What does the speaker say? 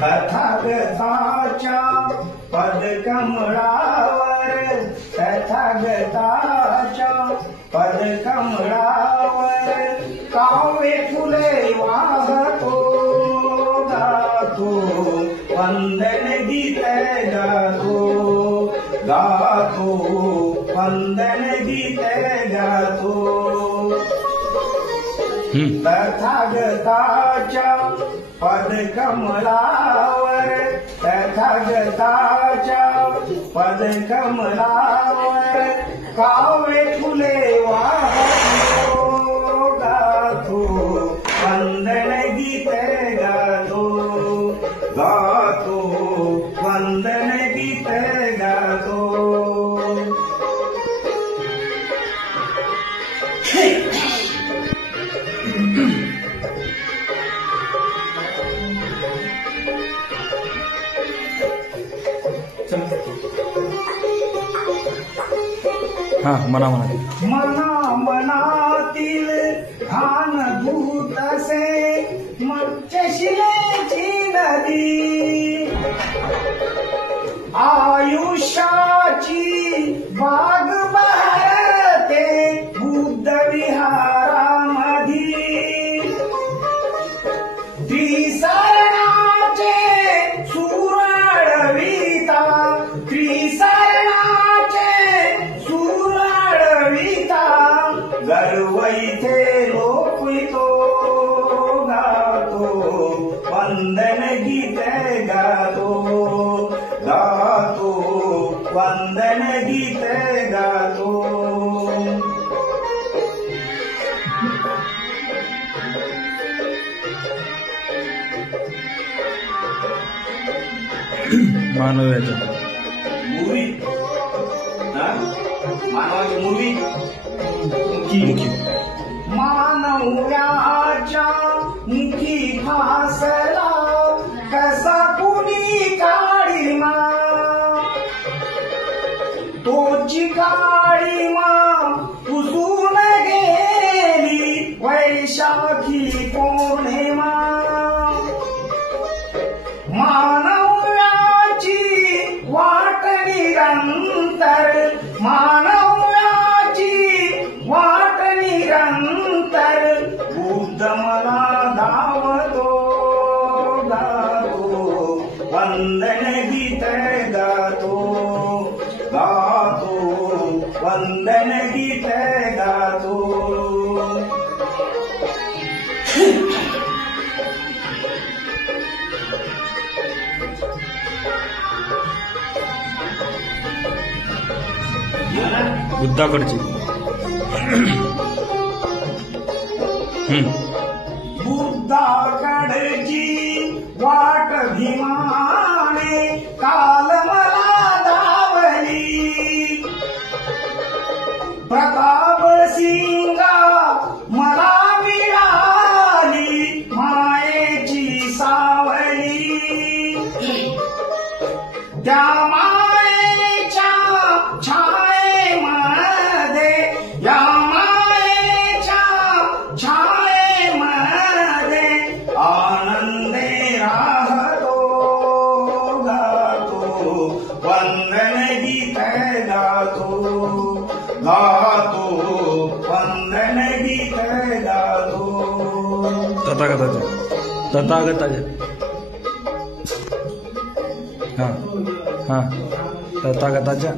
तथागताच्या पदकमळावर तथागताच्या पदकमळावर कावे फुले वाहतो गातो वंदन गीत गातो गातो वंदन गीत गातो तथागताच्या पदकमळावर तथागताच्या पदकमळावर कावे फुले वाहतो गातो वंदन गीत गातो गातो वंदन गीत गातो मना मनातील घाण धूत असे शिलेची नदी आयुष्याची बाग बहरते बुद्ध विहारामधी त्रिसरणाचे सुराळविता गर्व इथे लोपितो गातो वंदन गीत गातो गातो वंदन गीत गातो मानवाच्या मूवी मानवाची मूवी मानव्याच्या मुखी फासला कसा कुणी काळीमा तोची काळीमा पुसून गेली वैशाखी पौर्णिमा मानव्याची वाट निरंतर वाट निरंतर बुद्ध मला धावतो गातो वंदन गीत गातो गातो वंदन गीत गातो बुद्धाकडची बुद्धाकडची वाट भीमाने काल मला धावली प्रताप सिंगा मला मिळाली मायेची सावली त्या मायेच्या छायेमध्ये या मायेच्या छायेमध्ये आनंदे राहतो गातो वंदन गीत गातो गातो वंदन गीत गातो तथागताच्या तथागताच्या